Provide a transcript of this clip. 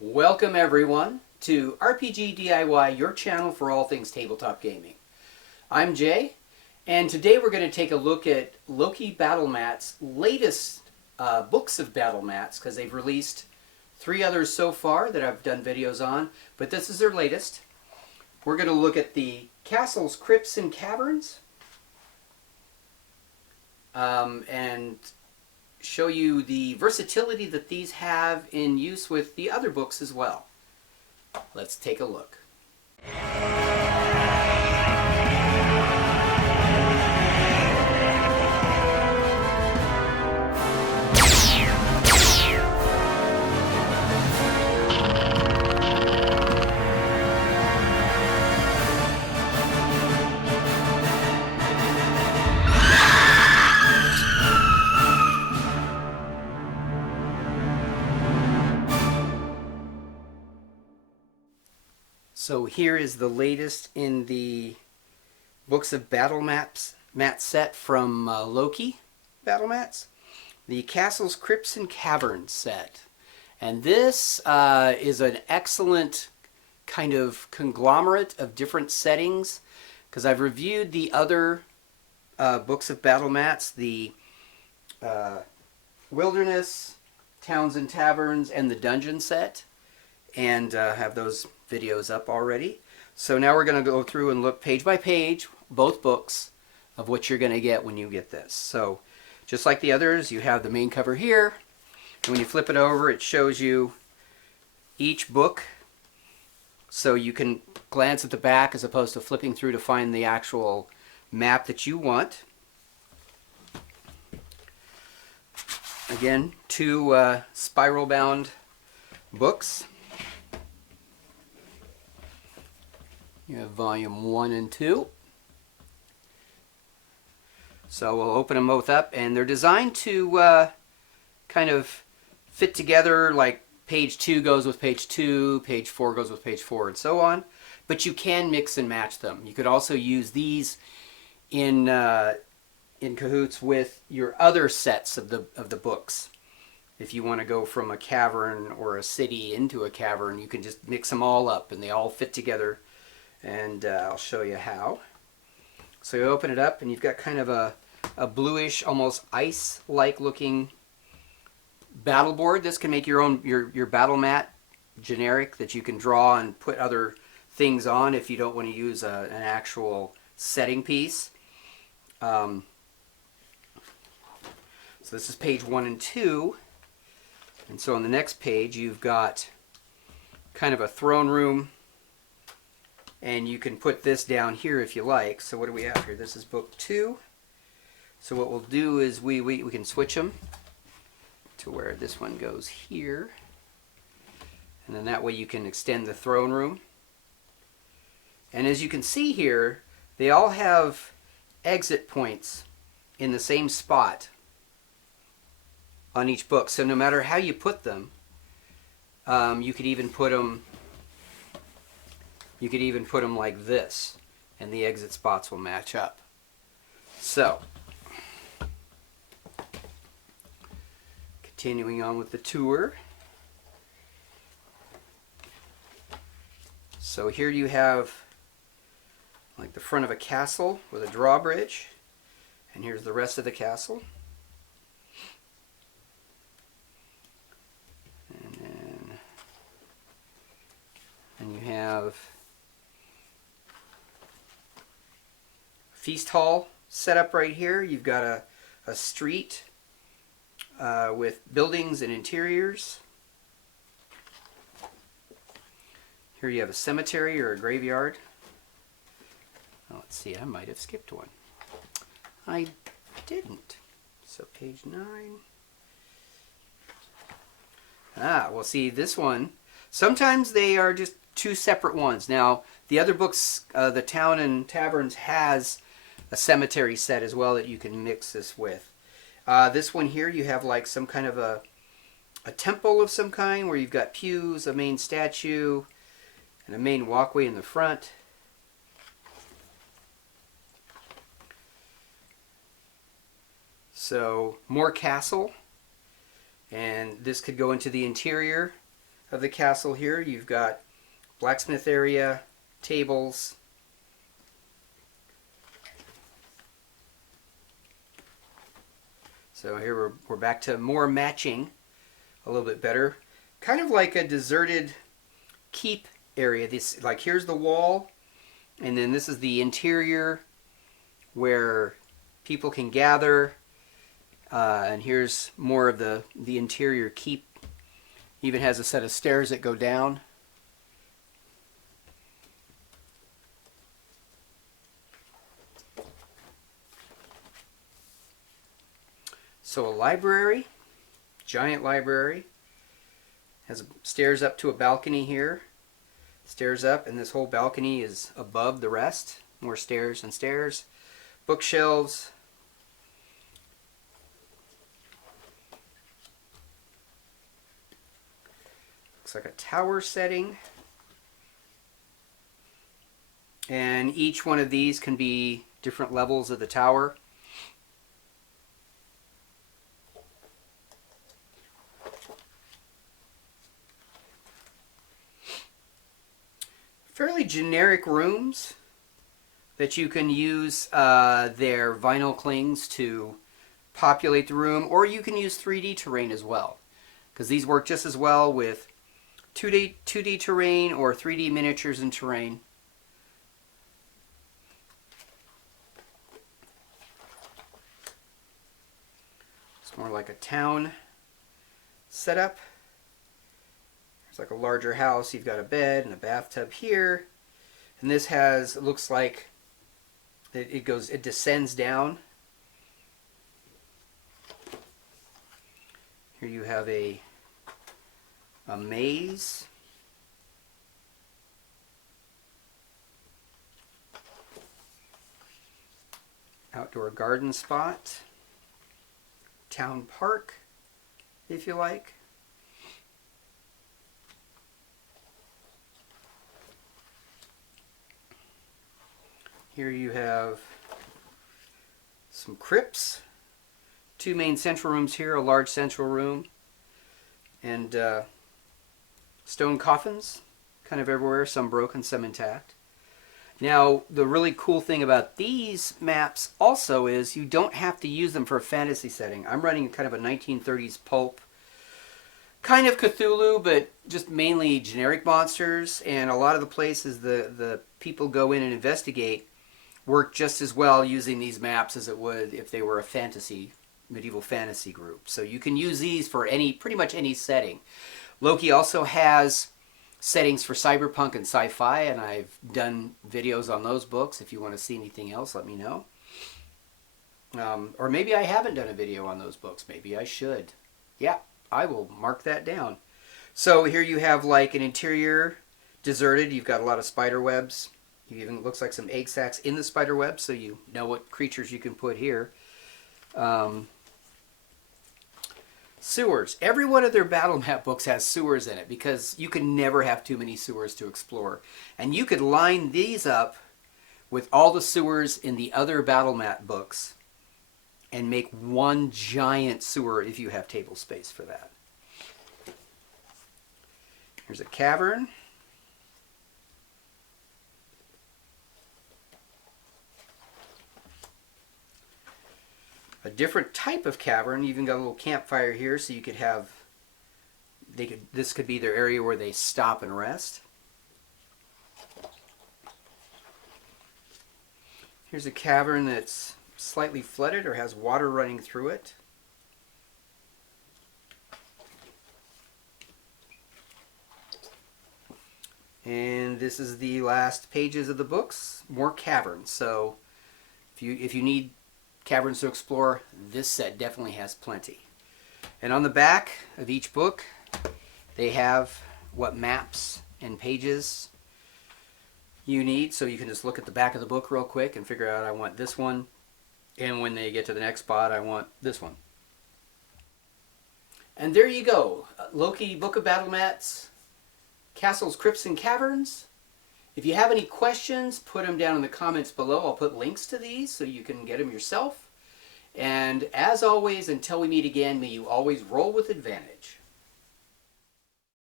Welcome everyone to RPG DIY, your channel for all things tabletop gaming. I'm Jay, and today we're going to take a look at Loki Battle Mat's latest books of battle mats, because they've released 3 others so far that I've done videos on, but this is their latest. We're going to look at the Castles, Crypts, and Caverns, and show you the versatility that these have in use with the other books as well. Let's take a look. So here is the latest in the Books of Battle Mat set from Loki Battle Mats. The Castles, Crypts, and Caverns set. And this is an excellent kind of conglomerate of different settings, because I've reviewed the other Books of Battle Mats, the Wilderness, Towns and Taverns, and the Dungeon set, and have those videos up already. So now we're going to go through and look page by page, both books, of what you're going to get when you get this. So just like the others, you have the main cover here, and when you flip it over, it shows you each book, so you can glance at the back as opposed to flipping through to find the actual map that you want. Again, 2 spiral bound books. You have volume 1 and 2. So we'll open them both up, and they're designed to kind of fit together, like page 2 goes with page 2, page 4 goes with page 4, and so on. But you can mix and match them. You could also use these in cahoots with your other sets of the books. If you want to go from a cavern or a city into a cavern, you can just mix them all up, and they all fit together. And I'll show you how. So you open it up, and you've got kind of a bluish, almost ice-like looking battle board. This can make your own your battle mat generic that you can draw and put other things on if you don't want to use an actual setting piece. So this is page 1 and 2. And so on the next page, you've got kind of a throne room. And you can put this down here if you like. So what do we have here? This is book 2. So what we'll do is we can switch them to where this one goes here. And then that way you can extend the throne room. And as you can see here, they all have exit points in the same spot on each book. So no matter how you put them, you could even put them like this, and the exit spots will match up. So, continuing on with the tour. So here you have like the front of a castle with a drawbridge, and here's the rest of the castle. And you have feast hall set up right here. You've got a street with buildings and interiors. Here you have a cemetery or a graveyard. Oh, let's see, I might have skipped one. I didn't. So page 9. Well, see, this one, sometimes they are just 2 separate ones. Now, the other books, the Town and Taverns, has a cemetery set as well that you can mix this with. This one here, you have like some kind of a temple of some kind where you've got pews, a main statue, and a main walkway in the front. So more castle, and this could go into the interior of the castle here. You've got blacksmith area, tables. So here we're back to more matching a little bit better. Kind of like a deserted keep area. This, like, here's the wall, and then this is the interior where people can gather. And here's more of the interior keep. Even has a set of stairs that go down. So a library, giant library, has stairs up to a balcony here. Stairs up, and this whole balcony is above the rest. More stairs and stairs. Bookshelves. Looks like a tower setting. And each one of these can be different levels of the tower. Fairly generic rooms that you can use their vinyl clings to populate the room, or you can use 3D terrain as well, because these work just as well with 2D terrain or 3D miniatures and terrain. It's more like a town setup. It's like a larger house. You've got a bed and a bathtub here, and this has, it looks like it descends down. Here you have a maze. Outdoor garden spot. Town park, if you like. Here you have some crypts. Two main central rooms here, a large central room, and stone coffins kind of everywhere, some broken, some intact. Now, the really cool thing about these maps also is you don't have to use them for a fantasy setting. I'm running kind of a 1930s pulp, kind of Cthulhu, but just mainly generic monsters, and a lot of the places the people go in and investigate work just as well using these maps as it would if they were a fantasy, medieval fantasy group. So you can use these for pretty much any setting. Loki also has settings for cyberpunk and sci-fi, and I've done videos on those books. If you want to see anything else, let me know. Or maybe I haven't done a video on those books. Maybe I should. Yeah, I will mark that down. So here you have like an interior deserted. You've got a lot of spider webs. It even looks like some egg sacs in the spider web, so you know what creatures you can put here. Sewers. Every one of their battle map books has sewers in it, because you can never have too many sewers to explore. And you could line these up with all the sewers in the other battle map books and make one giant sewer if you have table space for that. Here's a cavern. A different type of cavern. You even got a little campfire here, so you could have, this could be their area where they stop and rest. Here's a cavern that's slightly flooded or has water running through it. And this is the last pages of the books. More caverns. So if you need caverns to explore, this set definitely has plenty. And on the back of each book, they have what maps and pages you need, so you can just look at the back of the book real quick and figure out, I want this one, and when they get to the next spot, I want this one. And there you go. Loki Book of Battle Mats, Castles, Crypts, and Caverns. If you have any questions, put them down in the comments below. I'll put links to these so you can get them yourself. And as always, until we meet again, may you always roll with advantage.